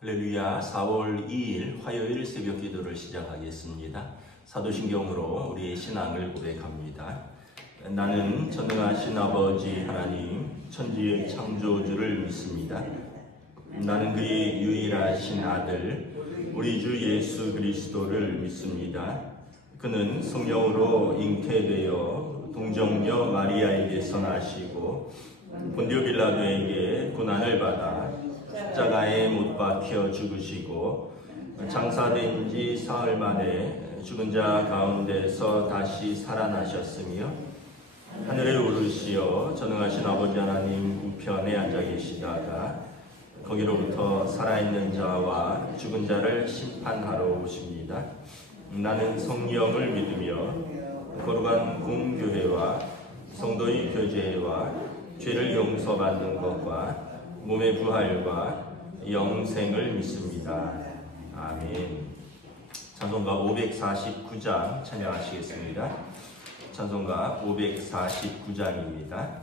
할렐루야. 4월 2일 화요일 새벽 기도를 시작하겠습니다. 사도신경으로 우리의 신앙을 고백합니다. 나는 전능하신 아버지 하나님 천지의 창조주를 믿습니다. 나는 그의 유일하신 아들 우리 주 예수 그리스도를 믿습니다. 그는 성령으로 잉태되어 동정녀 마리아에게서 나시고 본디오 빌라도에게 고난을 받아 십자가에 못 박혀 죽으시고 장사된 지 사흘 만에 죽은 자 가운데서 다시 살아나셨으며 하늘에 오르시어 전능하신 아버지 하나님 우편에 앉아 계시다가 거기로부터 살아있는 자와 죽은 자를 심판하러 오십니다. 나는 성령을 믿으며 거룩한 공교회와 성도의 교제와 죄를 용서받는 것과 몸의 부활과 영생을 믿습니다. 아멘. 찬송가 549장 찬양하시겠습니다. 찬송가 549장입니다.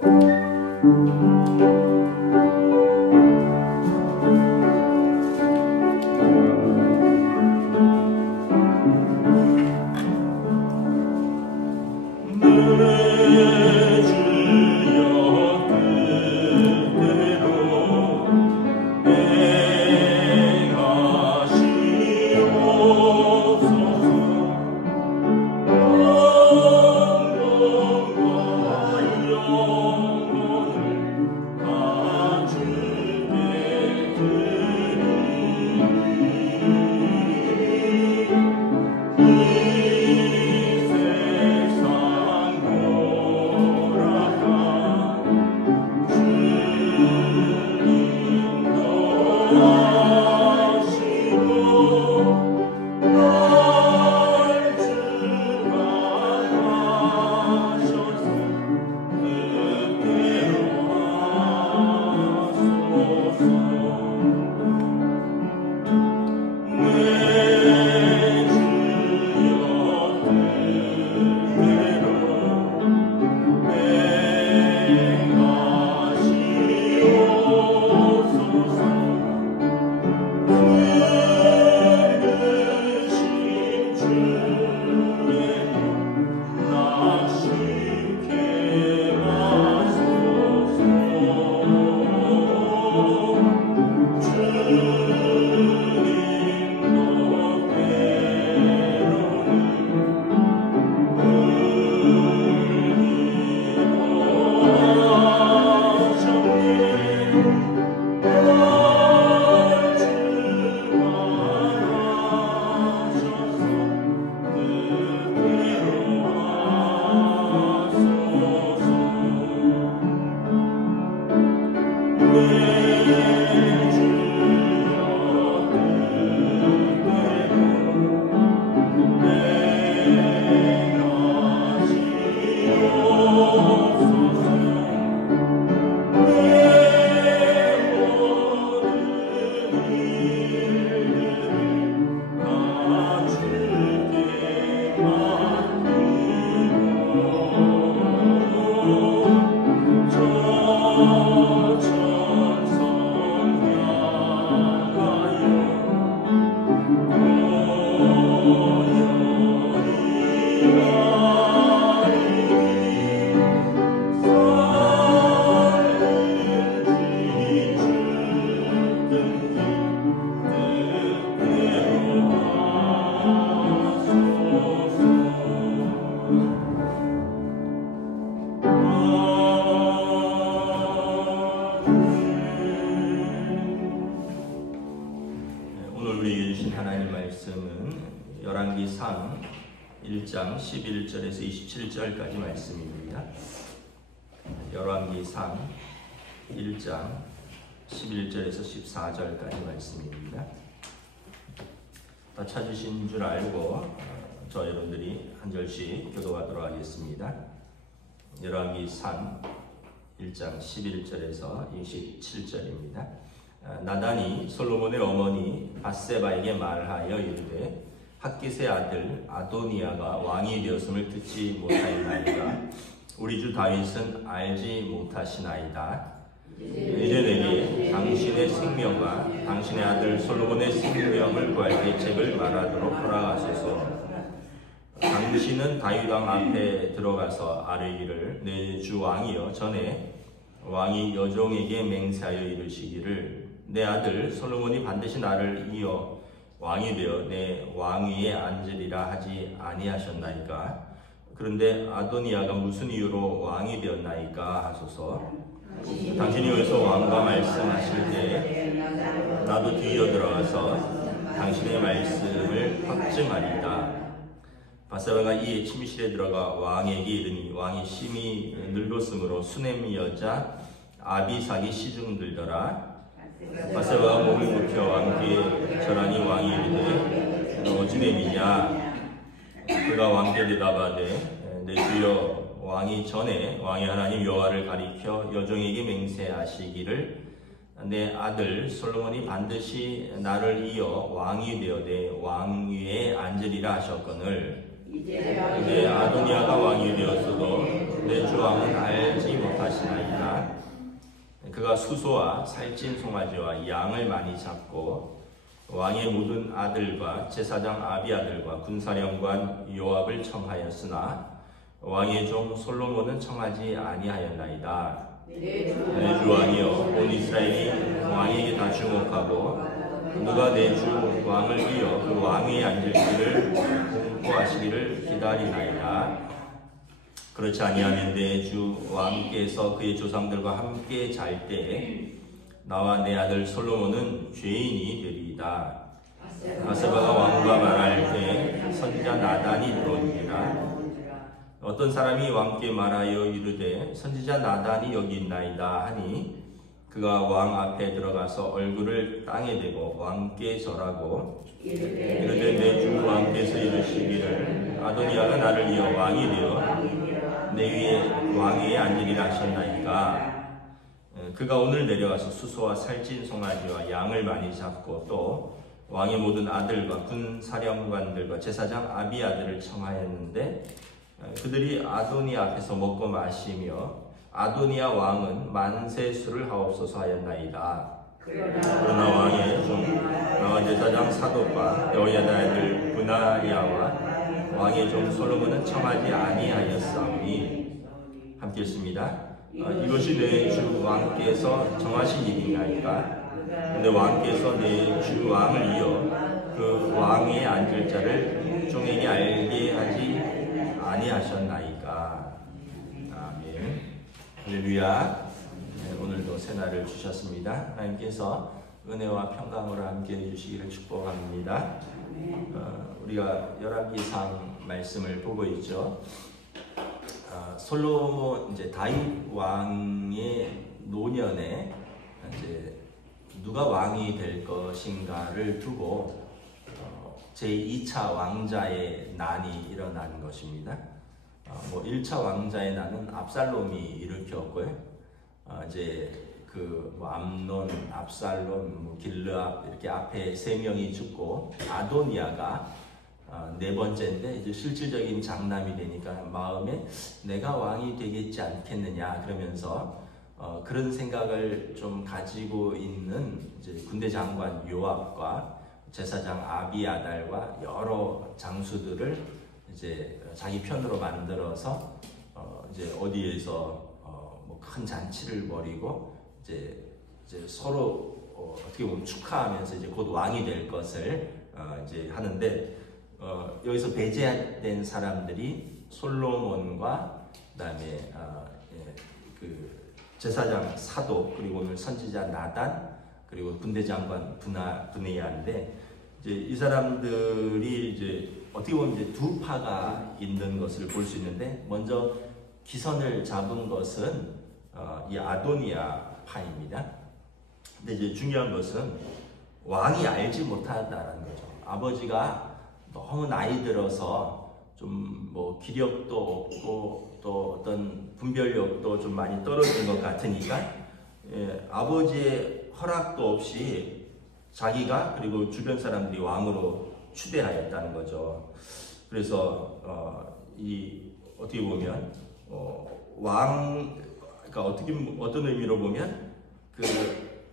열왕기상 1장 11절에서 27절까지 말씀입니다. 열왕기상 1장 11절에서 14절까지 말씀입니다. 다 찾으신 줄 알고 저 여러분들이 한 절씩 교도하도록 하겠습니다. 열왕기상 1장 11절에서 27절입니다. 나단이 솔로몬의 어머니 밧세바에게 말하여 이르되 핫깃의 아들 아도니아가 왕이 되었음을 듣지 못하였나이다. 우리 주 다윗은 알지 못하시나이다. 이제 내게 당신의 생명과 당신의 아들 솔로몬의 생명을 구할 계책을 말하도록 허락하소서. 당신은 다윗 왕 앞에 들어가서 아뢰기를 내 주 왕이여 전에 왕이 여종에게 맹세하여 이르시기를 내 아들 솔로몬이 반드시 나를 이어 왕이 되어 내 왕위에 앉으리라 하지 아니하셨나이까. 그런데 아도니아가 무슨 이유로 왕이 되었나이까 하소서. 당신이 여기서 왕과 말씀하실 때 나도 뒤이어 들어가서 당신의 말씀을 확증하리이다. 바세바가 이에 침실에 들어가 왕에게 이르니 왕이 심히 늙었으므로 수냄 여자 아비삭이 시중 들더라. 바세바가 몸을 굽혀 왕께 절하니 왕이 이르되 어찌 됨이냐. 그가 왕께 대답하되 내 주여 왕이 전에 왕의 하나님 여호와를 가리켜 여종에게 맹세하시기를 내 아들 솔로몬이 반드시 나를 이어 왕이 되어 내 왕위에 앉으리라 하셨거늘 이제 아도니아가 왕이 되었어도 내 주 왕은 알지 못하시나이다. 그가 수소와 살찐 송아지와 양을 많이 잡고 왕의 모든 아들과 제사장 아비아들과 군사령관 요압을 청하였으나 왕의 종 솔로몬은 청하지 아니하였나이다. 내 주 왕이여 온 이스라엘이 왕에게 다 주목하고 누가 내 주 왕을 이어 그 왕위에 앉을지를 공포하시기를 기다리나이다. 그렇지 아니하면 내 주 왕께서 그의 조상들과 함께 잘 때 나와 내 아들 솔로몬은 죄인이 되리이다. 바세바가 왕과 말할 때 선지자 나단이 들어오니라. 어떤 사람이 왕께 말하여 이르되 선지자 나단이 여기 있나이다 하니 그가 왕 앞에 들어가서 얼굴을 땅에 대고 왕께 절하고 이르되 내 주 왕께서 이르시기를 아도니아가 나를 이어 왕이 되어 내 위에 왕위에 앉으리라 하셨나이까. 그가 오늘 내려가서 수소와 살찐 송아지와 양을 많이 잡고 또 왕의 모든 아들과 군 사령관들과 제사장 아비아들을 청하였는데 그들이 아도니아 앞에서 먹고 마시며 아도니아 왕은 만세 술을 하옵소서 하였나이다. 그러나 왕의 종 나와 제사장 사독과 여호야다 아들 브나야와 왕의 종 솔로몬은 청하지 아니하였사오니. 함께 읽습니다. 이것이 내 주 왕께서 정하신 일인가이까? 근데 왕께서 내 주 왕을 이어 그 왕위에 앉을 자를 종에게 알게 하지 아니하셨나이까. 아멘. 할렐루야. 오늘도 새날을 주셨습니다. 하나님께서 은혜와 평강으로 함께 해주시기를 축복합니다. 우리가 열왕기상 말씀을 보고 있죠. 솔로몬 이제 다윗 왕의 노년에 이제 누가 왕이 될 것인가를 두고 제2차 왕자의 난이 일어난 것입니다. 1차 왕자의 난은 압살롬이 일으켰고요. 이제 암논, 압살롬, 길르압 이렇게 앞에 3명이 죽고 아도니아가 네 번째인데 이제 실질적인 장남이 되니까 마음에 내가 왕이 되겠지 않겠느냐 그러면서 그런 생각을 좀 가지고 있는 이제 군대 장관 요압과 제사장 아비아달과 여러 장수들을 이제 자기 편으로 만들어서 이제 어디에서 뭐 큰 잔치를 벌이고 이제 서로 어떻게 보면 축하하면서 이제 곧 왕이 될 것을 이제 하는데 여기서 배제된 사람들이 솔로몬과 그다음에 그 제사장 사독 그리고 오늘 선지자 나단 그리고 군대 장관 브네야인데 이제 이 사람들이 이제 어떻게 보면 이제 두 파가 있는 것을 볼 수 있는데 먼저 기선을 잡은 것은 이 아도니아 파입니다. 근데 이제 중요한 것은 왕이 알지 못하다라는 거죠. 아버지가 너무 나이 들어서 좀 뭐 기력도 없고 또 어떤 분별력도 좀 많이 떨어진 것 같으니까 아버지의 허락도 없이 자기가 그리고 주변 사람들이 왕으로 추대하였다는 거죠. 그래서 어떻게 보면 그러니까 어떤 의미로 보면 그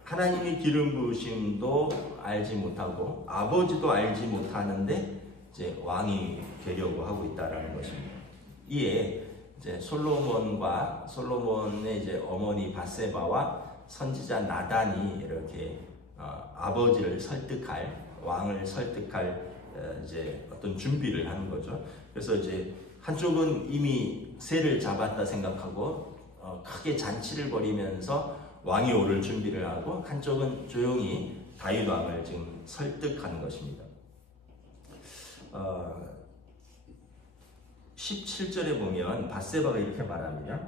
하나님의 기름 부으심도 알지 못하고 아버지도 알지 못하는데 이제 왕이 되려고 하고 있다라는 것입니다. 이에 이제 솔로몬의 이제 어머니 바세바와 선지자 나단이 이렇게 아버지를 설득할, 왕을 설득할 이제 어떤 준비를 하는 거죠. 그래서 이제 한쪽은 이미 새를 잡았다 생각하고 크게 잔치를 벌이면서 왕이 오를 준비를 하고, 한쪽은 조용히 다윗 왕을 지금 설득하는 것입니다. 17절에 보면 바세바가 이렇게 말합니다.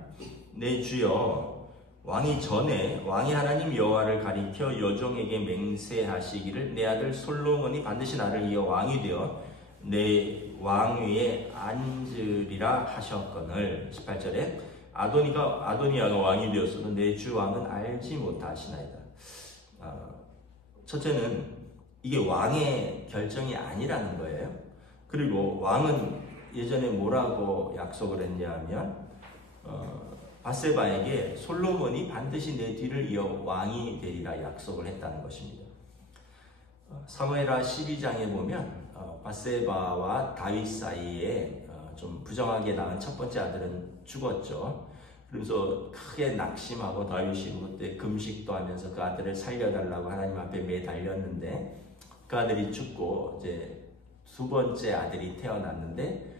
내 주여, 왕이 전에 왕이 하나님 여호와를 가리켜 여종에게 맹세하시기를 내 아들 솔로몬이 반드시 나를 이어 왕이 되어 내 왕위에 앉으리라 하셨거늘. 18절에 아도니아가 왕이 되었어도 내 주 왕은 알지 못하시나이다. 첫째는 이게 왕의 결정이 아니라는 거예요. 그리고 왕은 예전에 뭐라고 약속을 했냐면 바세바에게 솔로몬이 반드시 내 뒤를 이어 왕이 되리라 약속을 했다는 것입니다. 사무엘하 12장에 보면 바세바와 다윗 사이에 좀 부정하게 낳은 첫 번째 아들은 죽었죠. 그러면서 크게 낙심하고 다윗이 그때 금식도 하면서 그 아들을 살려달라고 하나님 앞에 매달렸는데, 그 아들이 죽고 이제 두 번째 아들이 태어났는데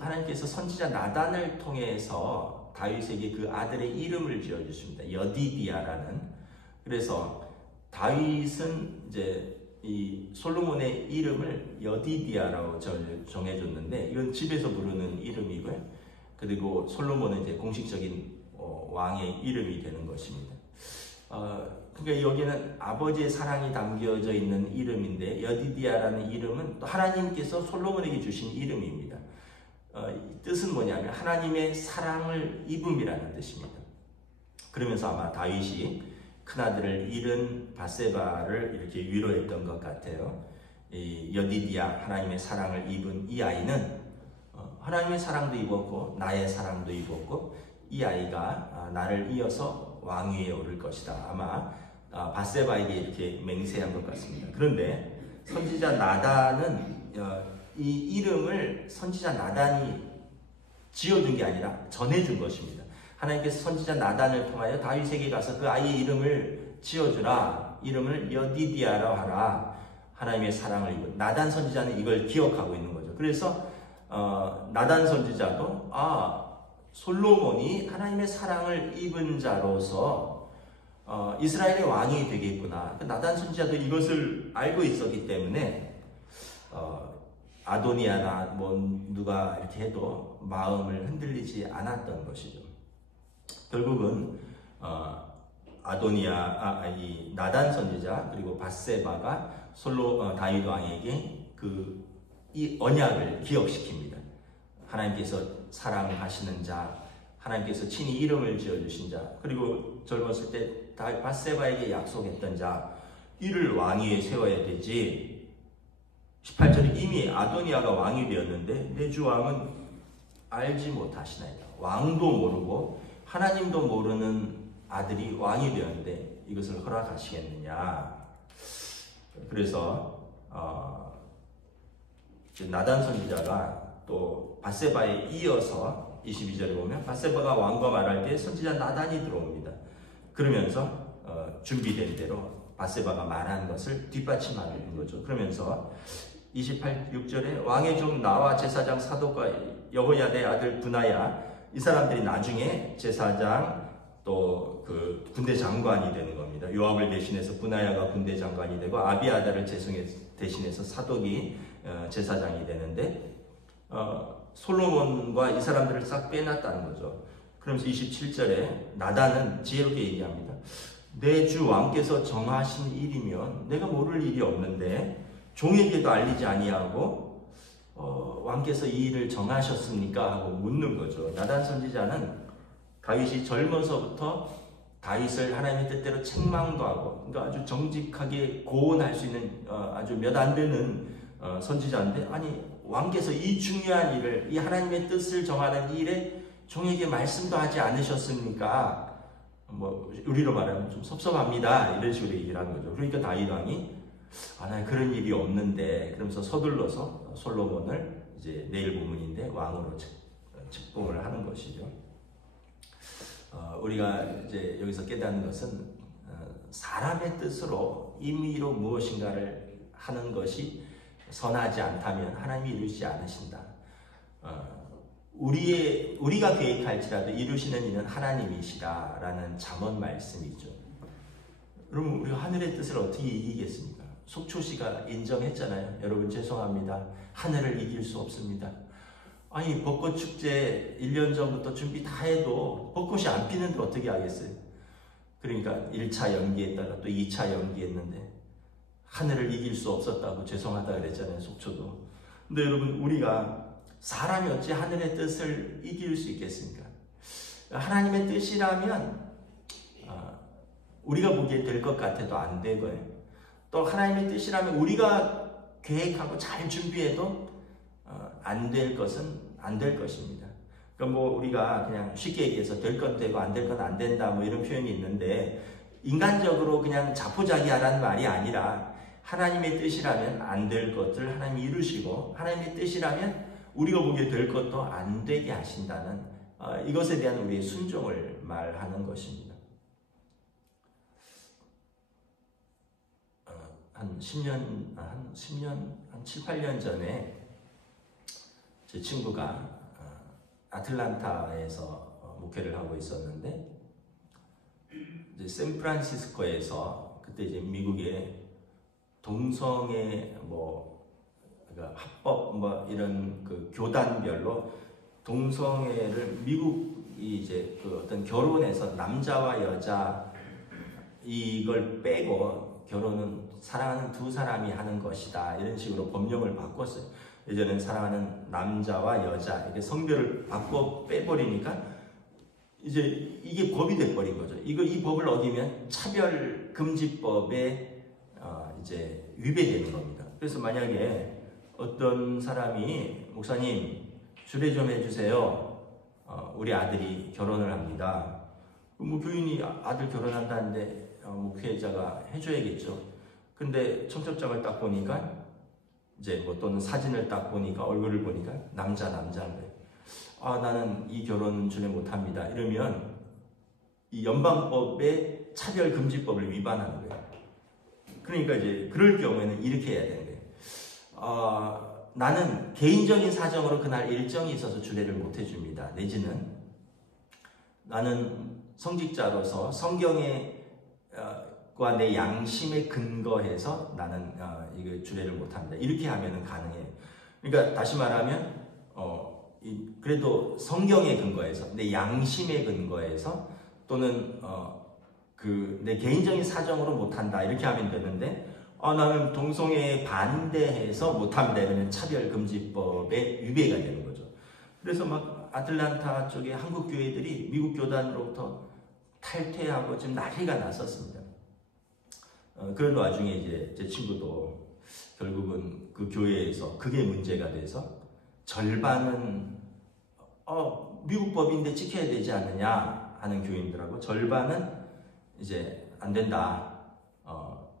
하나님께서 선지자 나단을 통해서 다윗에게 그 아들의 이름을 지어주십니다. 여디디아라는. 그래서 다윗은 이제 이 솔로몬의 이름을 여디디아라고 정해줬는데, 이건 집에서 부르는 이름이고요. 그리고 솔로몬은 이제 공식적인 왕의 이름이 되는 것입니다. 그러니까 여기는 아버지의 사랑이 담겨져 있는 이름인데, 여디디아라는 이름은 또 하나님께서 솔로몬에게 주신 이름입니다. 뜻은 뭐냐면 하나님의 사랑을 입음이라는 뜻입니다. 그러면서 아마 다윗이 큰아들을 잃은 바세바를 이렇게 위로했던 것 같아요. 이 여디디아, 하나님의 사랑을 입은 이 아이는 하나님의 사랑도 입었고 나의 사랑도 입었고, 이 아이가 나를 이어서 왕위에 오를 것이다. 아마 바세바에게 이렇게 맹세한 것 같습니다. 그런데 선지자 나단은 이 이름을 선지자 나단이 지어준 게 아니라 전해준 것입니다. 하나님께서 선지자 나단을 통하여 다윗에게 가서 그 아이의 이름을 지어주라, 이름을 여디디아라 하라, 하나님의 사랑을 입은. 나단 선지자는 이걸 기억하고 있는 거죠. 그래서 나단 선지자도 솔로몬이 하나님의 사랑을 입은 자로서 이스라엘의 왕이 되겠구나. 나단 선지자도 이것을 알고 있었기 때문에 아도니아나 누가 이렇게 해도 마음을 흔들리지 않았던 것이죠. 결국은 이 나단 선지자 그리고 바세바가 다윗 왕에게 이 언약을 기억시킵니다. 하나님께서 사랑하시는 자, 하나님께서 친히 이름을 지어주신 자, 그리고 젊었을 때 바세바에게 약속했던 자, 이를 왕위에 세워야 되지. 18절에 이미 아도니아가 왕이 되었는데 내 주 왕은 알지 못하시나이다. 왕도 모르고 하나님도 모르는 아들이 왕이 되었는데 이것을 허락하시겠느냐. 그래서 나단 선지자가 또 바세바에 이어서 22절에 보면 바세바가 왕과 말할 때 선지자 나단이 들어옵니다. 그러면서 준비된 대로 바세바가 말한 것을 뒷받침하는 거죠. 그러면서 26절에 왕의 종 나와 제사장 사독과 여호야다의 아들 브나야, 이 사람들이 나중에 제사장 또 그 군대 장관이 되는 겁니다. 요압을 대신해서 브나야가 군대 장관이 되고 아비아다를 대신해서 사독이 제사장이 되는데 솔로몬과 이 사람들을 싹 빼놨다는 거죠. 그러면서 27절에 나단은 지혜롭게 얘기합니다. 내 주 왕께서 정하신 일이면 내가 모를 일이 없는데 종에게도 알리지 아니하고 왕께서 이 일을 정하셨습니까? 하고 묻는 거죠. 나단 선지자는 다윗이 젊어서부터 다윗을 하나님의 뜻대로 책망도 하고, 그러니까 아주 정직하게 고언할 수 있는 아주 몇 안 되는 선지자인데, 아니 왕께서 이 중요한 일을, 이 하나님의 뜻을 정하는 일에 종에게 말씀도 하지 않으셨습니까? 뭐 우리로 말하면 좀 섭섭합니다 이런 식으로 얘기를 한 거죠. 그러니까 다윗 왕이 나 그런 일이 없는데 그러면서 서둘러서 솔로몬을 이제 내일 본문인데 왕으로 책봉을 하는 것이죠. 우리가 이제 여기서 깨닫는 것은 사람의 뜻으로 임의로 무엇인가를 하는 것이 선하지 않다면 하나님이 이루지 않으신다. 우리가 계획할지라도 이루시는 이는 하나님이시라라는 잠언 말씀이죠. 그럼 우리가 하늘의 뜻을 어떻게 이기겠습니까? 속초시가 인정했잖아요. 여러분 죄송합니다. 하늘을 이길 수 없습니다. 아니 벚꽃 축제 1년 전부터 준비 다 해도 벚꽃이 안 피는데 어떻게 하겠어요? 그러니까 1차 연기했다가 또 2차 연기했는데 하늘을 이길 수 없었다고 죄송하다 그랬잖아요. 속초도. 근데 여러분 우리가 사람이 어찌 하늘의 뜻을 이길 수 있겠습니까? 하나님의 뜻이라면 우리가 보기에 될 것 같아도 안 되고요. 또 하나님의 뜻이라면 우리가 계획하고 잘 준비해도 안 될 것은 안 될 것입니다. 그러니까 뭐 우리가 그냥 쉽게 얘기해서 될 건 되고 안 될 건 안 된다 뭐 이런 표현이 있는데 인간적으로 그냥 자포자기하라는 말이 아니라 하나님의 뜻이라면 안 될 것들 하나님이 이루시고 하나님의 뜻이라면 우리가 보기에 될 것도 안 되게 하신다는 이것에 대한 우리의 순종을 말하는 것입니다. 한 7, 8년 전에 제 친구가 아틀란타에서 목회를 하고 있었는데 이제 샌프란시스코에서 그때 이제 미국의 동성애 그러니까 합법 이런 그 교단별로 동성애를 미국이 이제 그 어떤 결혼에서 남자와 여자 이걸 빼고 결혼은 사랑하는 두 사람이 하는 것이다 이런 식으로 법령을 바꿨어요. 예전엔 사랑하는 남자와 여자 이렇게 성별을 바꿔 빼버리니까 이제 이게 법이 돼버린 거죠. 이 법을 어기면 차별금지법에 이제 위배되는 겁니다. 그래서 만약에 어떤 사람이 목사님 주례 좀 해주세요. 우리 아들이 결혼을 합니다. 뭐 교인이 아들 결혼한다는데 목회자가 해줘야겠죠. 근데 청첩장을 딱 보니까 이제 뭐 또는 사진을 딱 보니까 얼굴을 보니까 남자인데 나는 이 결혼은 주례 못합니다. 이러면 이 연방법의 차별금지법을 위반하는 거예요. 그러니까 이제 그럴 경우에는 이렇게 해야 되는 거예요. 나는 개인적인 사정으로 그날 일정이 있어서 주례를 못 해줍니다. 내지는 나는 성직자로서 성경에 과 내 양심에 근거해서 나는 이거 주례를 못합니다. 이렇게 하면은 가능해요. 그러니까 다시 말하면 그래도 성경에 근거해서 내 양심에 근거해서 또는 내 개인적인 사정으로 못한다 이렇게 하면 되는데 나는 동성애에 반대해서 못합니다 이러면 차별금지법에 위배가 되는 거죠. 그래서 막 아틀란타 쪽에 한국 교회들이 미국 교단으로부터 탈퇴하고 지금 난리가 났었습니다. 그런 와중에 이제 제 친구도 결국은 그 교회에서 그게 문제가 돼서 절반은 미국 법인데 지켜야 되지 않느냐 하는 교인들하고 절반은 이제 안 된다.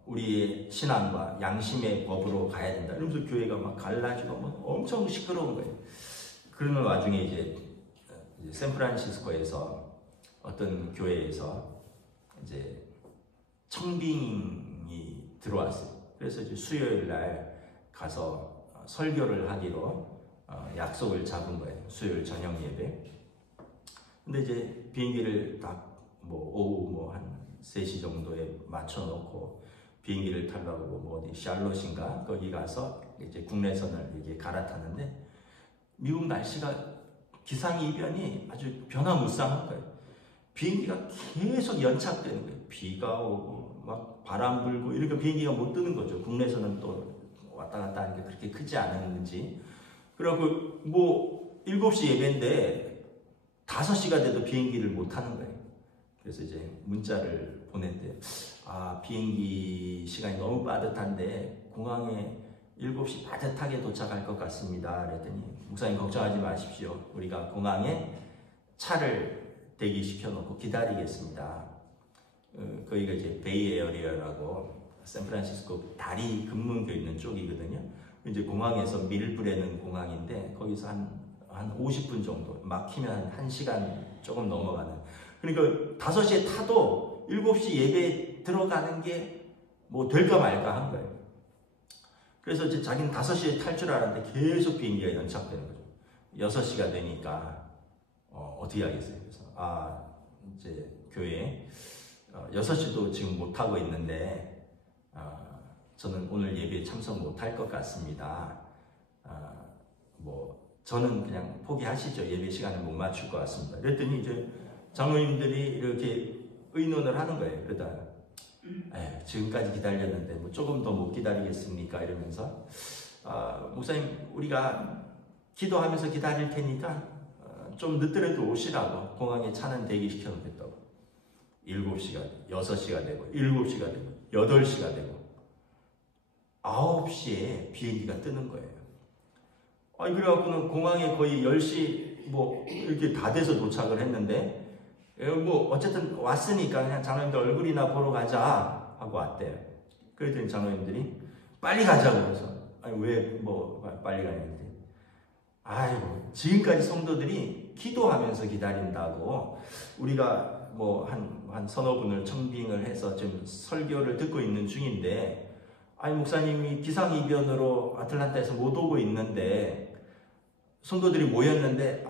우리의 신앙과 양심의 법으로 가야 된다. 이러면서 교회가 막 갈라지고 막 엄청 시끄러운 거예요. 그러는 와중에 이제 샌프란시스코에서 어떤 교회에서 이제 청빙이 들어왔어요. 그래서 이제 수요일 날 가서 설교를 하기로 약속을 잡은 거예요. 수요일 저녁 예배. 근데 이제 비행기를 딱 오후 한 3시 정도에 맞춰놓고 비행기를 타려고 어디 샬롯인가 거기 가서 이제 국내선을 이게 갈아탔는데 미국 날씨가 기상이변이 아주 변화무쌍한 거예요. 비행기가 계속 연착되는 거예요. 비가 오고 막 바람 불고 이렇게 비행기가 못 뜨는 거죠. 국내에서는 또 왔다 갔다 하는 게 그렇게 크지 않았는지. 그리고 7시 예배인데 5시가 돼도 비행기를 못 타는 거예요. 그래서 이제 문자를 보냈대요. 비행기 시간이 너무 빠듯한데 공항에 7시 빠듯하게 도착할 것 같습니다. 그랬더니 목사님 걱정하지 마십시오. 우리가 공항에 차를 대기시켜 놓고 기다리겠습니다. 거기가 이제 베이 에어리어라고 샌프란시스코 다리 금문교 있는 쪽이거든요. 이제 공항에서 밀브레는 공항인데 거기서 한 50분 정도, 막히면 한 1시간 조금 넘어가는. 그러니까 5시에 타도 7시 예배 들어가는 게 뭐 될까 말까 한 거예요. 그래서 이제 자기는 5시에 탈 줄 알았는데 계속 비행기가 연착되는 거죠. 6시가 되니까 어떻게 하겠어요? 그래서 이제 교회 6시도 지금 못 하고 있는데 저는 오늘 예배에 참석 못 할 것 같습니다. 뭐 저는 그냥 포기하시죠. 예배 시간을 못 맞출 것 같습니다. 그랬더니 이제 장로님들이 이렇게 의논을 하는 거예요. 그러다 지금까지 기다렸는데 뭐 조금 더 못 기다리겠습니까? 이러면서 목사님 우리가 기도하면서 기다릴 테니까 좀 늦더라도 오시라고 공항에 차는 대기시켜 놓겠다고. 7시가 되고 6시가 되고 7시가 되고 8시가 되고 9시에 비행기가 뜨는 거예요. 그래갖고는 공항에 거의 10시 뭐 이렇게 다 돼서 도착을 했는데 뭐 어쨌든 왔으니까 그냥 장로님들 얼굴이나 보러 가자 하고 왔대요. 그랬더니 장로님들이 빨리 가자고 그래서 왜 뭐 빨리 가냐는데 지금까지 성도들이 기도하면서 기다린다고 우리가 뭐 한 서너 분을 청빙을 해서 지금 설교를 듣고 있는 중인데 목사님이 기상이변으로 아틀란타에서 못 오고 있는데 성도들이 모였는데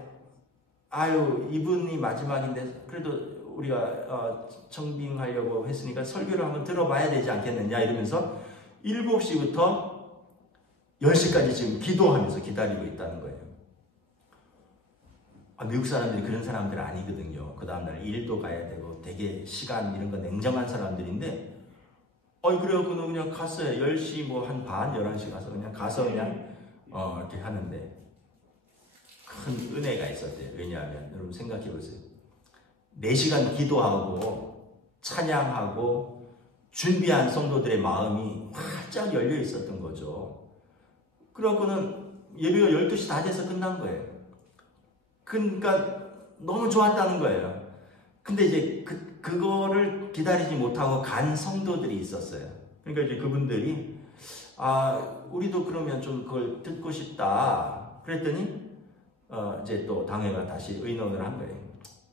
이분이 마지막인데 그래도 우리가 청빙하려고 했으니까 설교를 한번 들어봐야 되지 않겠느냐 이러면서 7시부터 10시까지 지금 기도하면서 기다리고 있다는 거예요. 미국 사람들이 그런 사람들 아니거든요. 그 다음날 일도 가야 되고 되게 시간 이런 거 냉정한 사람들인데 그래갖고는 그냥 갔어요. 10시 뭐 한 반, 11시 가서 그냥 이렇게 하는데 큰 은혜가 있었대요. 왜냐하면 여러분 생각해 보세요. 4시간 기도하고 찬양하고 준비한 성도들의 마음이 활짝 열려 있었던 거죠. 그러고는 예배가 12시 다 돼서 끝난 거예요. 그러니까 너무 좋았다는 거예요. 근데 이제 그거를 기다리지 못하고 간 성도들이 있었어요. 그러니까 이제 그분들이 우리도 그러면 좀 그걸 듣고 싶다. 그랬더니 이제 또 당회가 다시 의논을 한 거예요.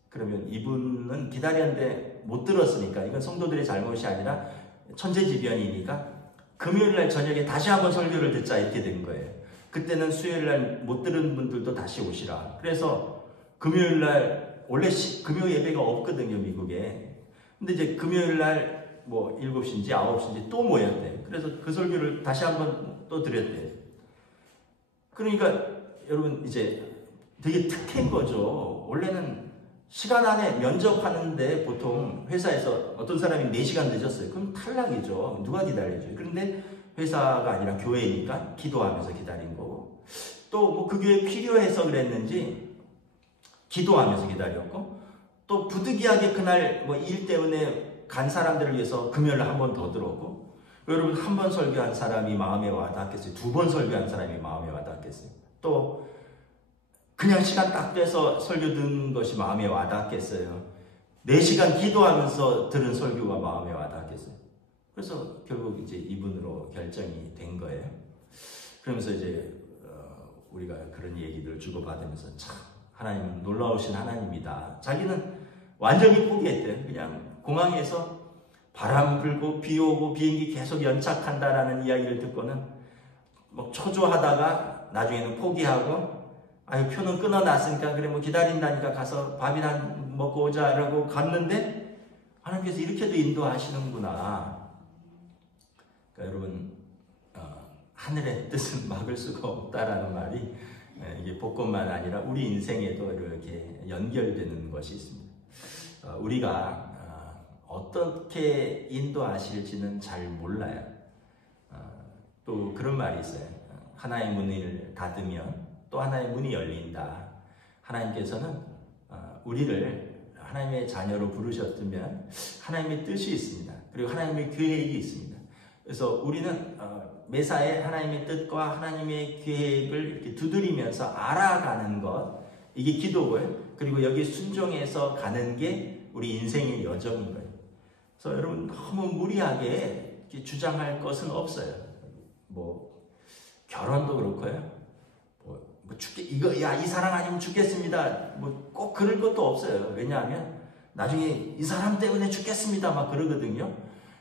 그러면 이분은 기다렸는데 못 들었으니까 이건 성도들의 잘못이 아니라 천재지변이니까 금요일날 저녁에 다시 한번 설교를 듣자 이렇게 된 거예요. 그때는 수요일날 못 들은 분들도 다시 오시라. 그래서 금요일날 원래 금요 예배가 없거든요, 미국에. 근데 이제 금요일날 뭐 7시인지 9시인지 또 모였대요. 그래서 그 설교를 다시 한번 또 드렸대요. 그러니까 여러분 이제 되게 특혜인 거죠. 원래는 시간 안에 면접하는데 보통 회사에서 어떤 사람이 4시간 늦었어요. 그럼 탈락이죠. 누가 기다려줘요. 그런데 회사가 아니라 교회니까 기도하면서 기다린 거고 또 뭐 그 교회 필요해서 그랬는지 기도하면서 기다렸고 또 부득이하게 그날 뭐 일 때문에 간 사람들을 위해서 금요일에 한 번 더 들었고 여러분 한 번 설교한 사람이 마음에 와닿겠어요? 2번 설교한 사람이 마음에 와닿겠어요? 또 그냥 시간 딱 돼서 설교 듣는 것이 마음에 와닿겠어요? 4시간 기도하면서 들은 설교가 마음에 와닿겠어요? 그래서 결국 이제 이분으로 결정이 된 거예요. 그러면서 이제 우리가 그런 얘기들을 주고받으면서 참 하나님은 놀라우신 하나님이다. 자기는 완전히 포기했대요. 그냥 공항에서 바람 불고 비 오고 비행기 계속 연착한다라는 이야기를 듣고는 뭐 초조하다가 나중에는 포기하고 표는 끊어놨으니까 그래 뭐 기다린다니까 가서 밥이나 먹고 오자라고 갔는데 하나님께서 이렇게도 인도하시는구나. 그러니까 여러분 하늘의 뜻은 막을 수가 없다라는 말이 이게 복권만 아니라 우리 인생에도 이렇게 연결되는 것이 있습니다. 우리가 어떻게 인도하실지는 잘 몰라요. 또 그런 말이 있어요. 하나의 문을 닫으면 또 하나의 문이 열린다. 하나님께서는 우리를 하나님의 자녀로 부르셨으면 하나님의 뜻이 있습니다. 그리고 하나님의 계획이 있습니다. 그래서 우리는 매사에 하나님의 뜻과 하나님의 계획을 이렇게 두드리면서 알아가는 것, 이게 기도고요. 그리고 여기 순종해서 가는 게 우리 인생의 여정인 거예요. 그래서 여러분 너무 무리하게 주장할 것은 없어요. 뭐 결혼도 그렇고요. 뭐 이 사람 아니면 죽겠습니다. 뭐 꼭 그럴 것도 없어요. 왜냐하면 나중에 이 사람 때문에 죽겠습니다 막 그러거든요.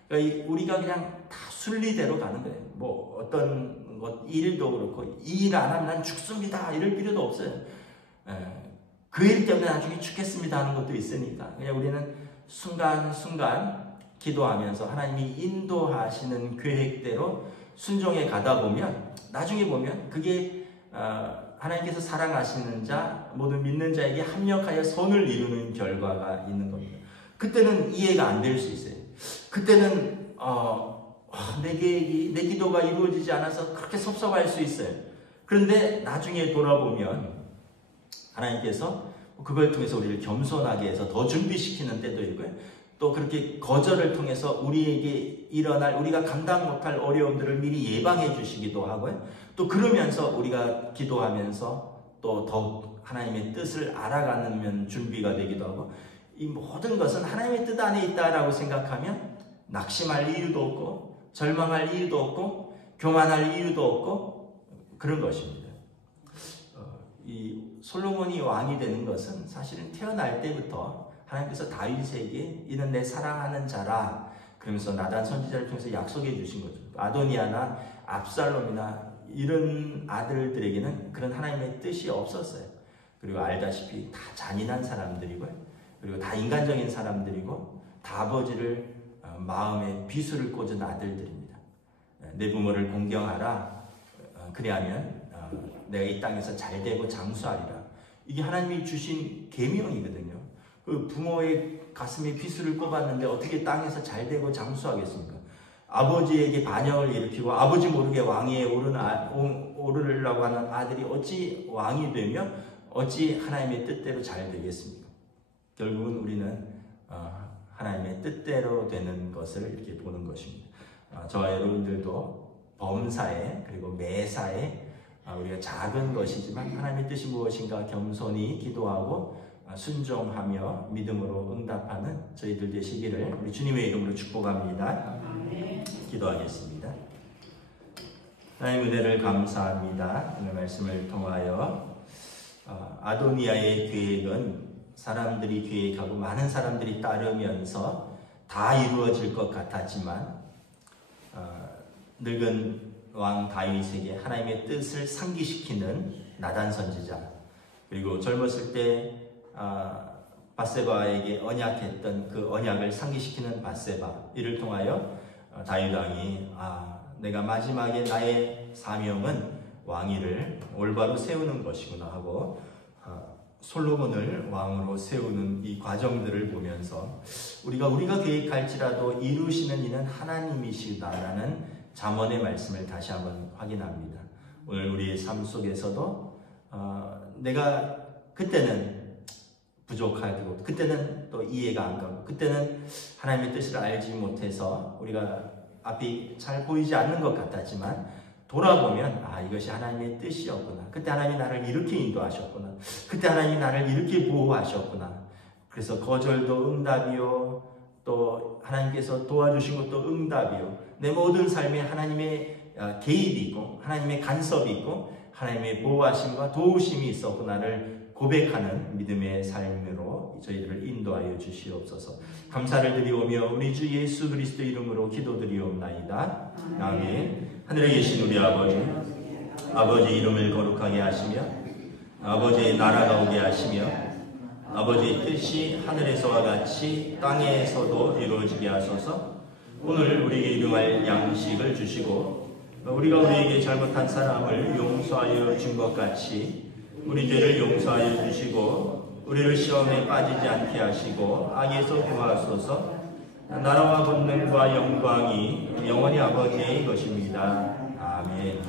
그러니까 우리가 그냥 다 순리대로 가는 거예요. 뭐 어떤 일도 그렇고 이 일 안 하면 난 죽습니다 이럴 필요도 없어요. 그 일 때문에 나중에 죽겠습니다 하는 것도 있으니까 그냥 우리는 순간순간 기도하면서 하나님이 인도하시는 계획대로 순종해 가다 보면 나중에 보면 그게 하나님께서 사랑하시는 자 모든 믿는 자에게 합력하여 선을 이루는 결과가 있는 겁니다. 그때는 이해가 안 될 수 있어요. 그때는 내 계획이 내 기도가 이루어지지 않아서 그렇게 섭섭할 수 있어요. 그런데 나중에 돌아보면 하나님께서 그걸 통해서 우리를 겸손하게 해서 더 준비시키는 때도 있고요. 또 그렇게 거절을 통해서 우리에게 일어날 우리가 감당 못할 어려움들을 미리 예방해 주시기도 하고요. 또 그러면서 우리가 기도하면서 또 더욱 하나님의 뜻을 알아가는 준비가 되기도 하고 이 모든 것은 하나님의 뜻 안에 있다라고 생각하면 낙심할 이유도 없고 절망할 이유도 없고 교만할 이유도 없고 그런 것입니다. 이 솔로몬이 왕이 되는 것은 사실은 태어날 때부터 하나님께서 다윗에게 이는 내 사랑하는 자라 그러면서 나단 선지자를 통해서 약속해 주신 거죠. 아도니아나 압살롬이나 이런 아들들에게는 그런 하나님의 뜻이 없었어요. 그리고 알다시피 다 잔인한 사람들이고요. 그리고 다 인간적인 사람들이고 다 아버지를 마음에 비수를 꽂은 아들들입니다. 내 부모를 공경하라. 그래야면 내가 이 땅에서 잘되고 장수하리라. 이게 하나님이 주신 계명이거든요. 그 부모의 가슴에 비수를 꼽았는데 어떻게 땅에서 잘되고 장수하겠습니까? 아버지에게 반역을 일으키고 아버지 모르게 왕위에 오르려고 하는 아들이 어찌 왕이 되며 어찌 하나님의 뜻대로 잘 되겠습니까? 결국은 우리는 하나님의 뜻대로 되는 것을 이렇게 보는 것입니다. 저와 여러분들도 범사에 그리고 매사에 우리가 작은 것이지만 하나님의 뜻이 무엇인가 겸손히 기도하고 순종하며 믿음으로 응답하는 저희들 되시기를 우리 주님의 이름으로 축복합니다. 기도하겠습니다. 하나님 은혜를 감사합니다. 오늘 말씀을 통하여 아도니아의 계획은 사람들이 계획하고 많은 사람들이 따르면서 다 이루어질 것 같았지만 늙은 왕 다윗에게 하나님의 뜻을 상기시키는 나단 선지자 그리고 젊었을 때 밧세바에게 언약했던 그 언약을 상기시키는 밧세바 이를 통하여 다윗 왕이 내가 마지막에 나의 사명은 왕위를 올바로 세우는 것이구나 하고 솔로몬을 왕으로 세우는 이 과정들을 보면서 우리가 계획할지라도 이루시는 이는 하나님이시다라는 잠언의 말씀을 다시 한번 확인합니다. 오늘 우리의 삶 속에서도 내가 그때는 부족하고 그때는 또 이해가 안 가고 그때는 하나님의 뜻을 알지 못해서 우리가 앞이 잘 보이지 않는 것 같았지만 돌아보면 이것이 하나님의 뜻이었구나. 그때 하나님이 나를 이렇게 인도하셨구나. 그때 하나님이 나를 이렇게 보호하셨구나. 그래서 거절도 응답이요. 또 하나님께서 도와주신 것도 응답이요. 내 모든 삶에 하나님의 개입이 있고 하나님의 간섭이 있고 하나님의 보호하심과 도우심이 있었구나를 고백하는 믿음의 삶으로 저희들을 인도하여 주시옵소서. 감사를 드리오며 우리 주 예수 그리스도 이름으로 기도드리옵나이다. 아멘. 하늘에 계신 우리 아버지 이름을 거룩하게 하시며 아버지의 나라가 오게 하시며 아버지의 뜻이 하늘에서와 같이 땅에서도 이루어지게 하소서. 오늘 우리에게 일용할 양식을 주시고 우리가 우리에게 잘못한 사람을 용서하여 준 것 같이 우리 죄를 용서하여 주시고 우리를 시험에 빠지지 않게 하시고 악에서 구하소서. 나라와 권능과 영광이 영원히 아버지의 것입니다. 아멘.